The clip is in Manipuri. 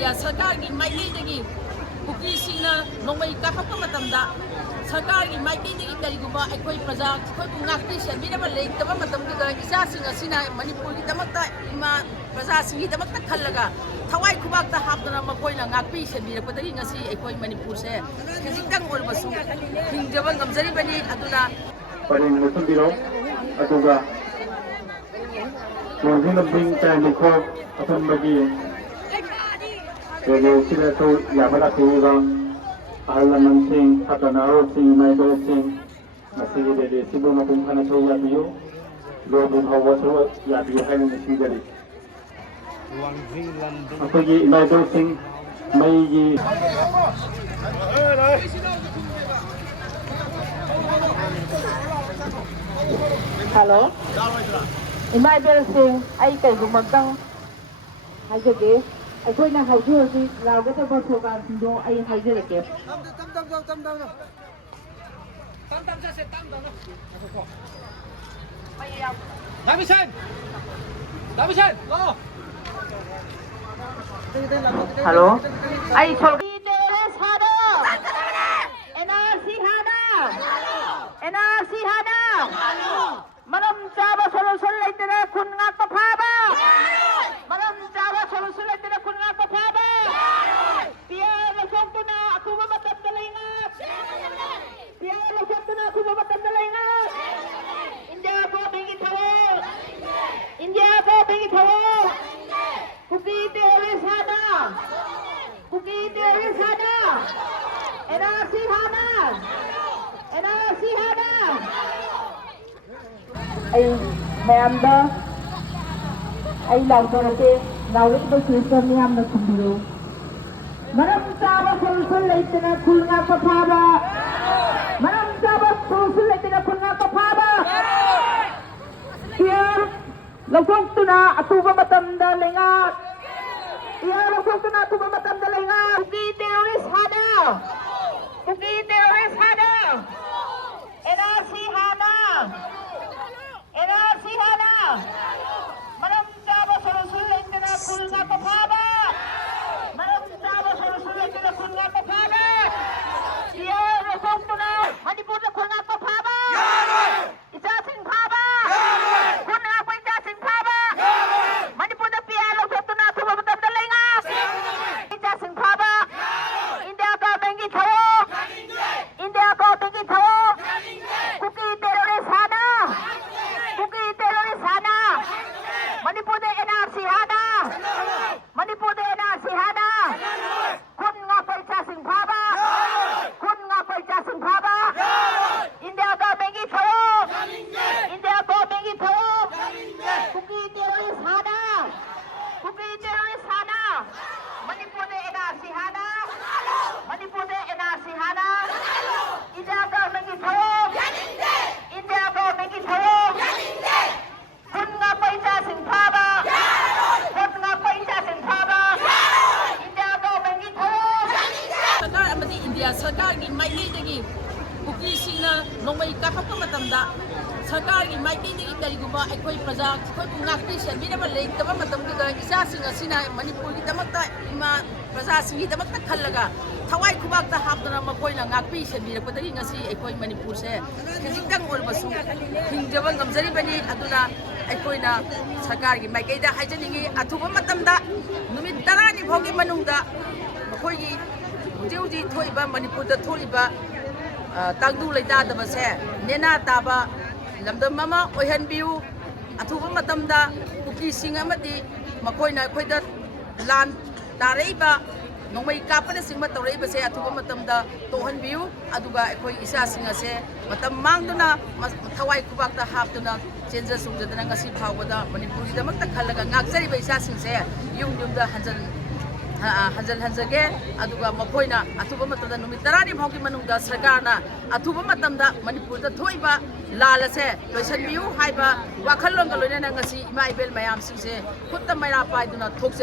India Sarkargi Maikidagi Pukisina Nomai Kapaka Matamda Sarkargi Maikidagi Kaliguba Ekoi Praja Koi Ngakti Shabina Lake the Matam Isa Singasina Manipuri Damata Ima Praja Singi Damata Kalaga Tawai Kubaka Hapana Makoina Ngakpi Shabira Pataringasi Ekoi Manipuse Kizikang Urbasu King Javan Gamzari Bani Aduna Paring Musambiro Atuga Wazin of Bing Taniko Atom Bagi Rele Silato Yabala Tivam Alaman Singh Hatanaro Singh Michael Singh Nasi Rele Sibu Matum Hanaso Yabiyo Lobu Hawaso Yabiyo Helen Singari Apagi Michael Singh Maiji Hello. Michael Singh, I can do Magdang. I get it. I go now how to see now get about to go. I hide it again. Hello. I told you there's Hada. NRC Hada. Madam Java solution like the Kunaka Paba. Madam Java solution like the Kunaka Paba. Pierre Lopatuna, Akuba Matamdalinga. Pierre Lopatuna, Akuba Matamdalinga. India go big it away. India go big it away. Cookie there is Hada. Cookie there is Hada. NRC Hada. NRC Hada. Ay mayamda ay lawdorate lawit ba system niyam na kumbiro maram chaba solution laitena khulna pathaba maram chaba solution laitena khulna pathaba here lawsok tuna atuba matamda lenga here lawsok tuna atuba matamda lenga kuki terrorist hada NRC hada NRC Hana Madam Java solution like the Kulna Papa Madam Java solution like the Kulna Papa Here Rosotuna Manipur Kulna Papa Itasin Papa Kulna Itasin Papa Manipur the Piano Sotuna Kubata the Lenga Itasin Papa India Go Bengi Thawo India Go Bengi Thawo Cookie terrorist Hana Manipur the NRC Hada Manipur the NRC Hada Kun nga paisa sing phaba India go bengi tharo India go bengi tharo Cookie terrorist Hada Manipur the NRC Hada Manipur the NRC Hada India go bengi tharo India go bengi tharo Kunga paisa sing phaba Kunga paisa sing phaba India go bengi tharo Sarkar amadi India Sarkargi Maikidagi Pukisina Nomai Kapaka Matamda Sarkargi Maikidagi Kaliguba Ekoi Praja Koi Ngakti Shabina Lake the Matam Isa Singasina Manipuri Damata Ima Praja Singi Damata Kalaga Tawai Kubaka Hapana Makoina Ngakpi Shabira Pataringasi Ekoi Manipuse Kizikang Urbasu King Javan Gamzari Bani Aduna Ekoina Sarkargi Maikaida Hajaningi Atuba Matamda Numit Tarani Hogi Manunda Makoigi Uji Toiba Manipurda Toriba Tangdu Leda the Base Nena Taba Lamda Mama Ohan Biu Atuba Matamda Kuki Singamati Makoina Koida Land Tareba Nomai Kapana Singma Toreba say Atuba Matamda Tohan Biu Aduga Ekoi Isa Singase Matam Mangduna Tawai Kubaka Haptuna Chenja Sungjanangasi Pawada Manipuri the Makta Kalaga Naxari by Isa Singse Yung the Hanzage Aduga Makoina Atuba Matamda Numitarani Hoki Manunga Sragana Atuba Matamda Manipur the Toiba Lalase Loisan Biu Haiba Wakalonga Lonangasi Maibel Mayam Singse Put the Mayra Pai do not talk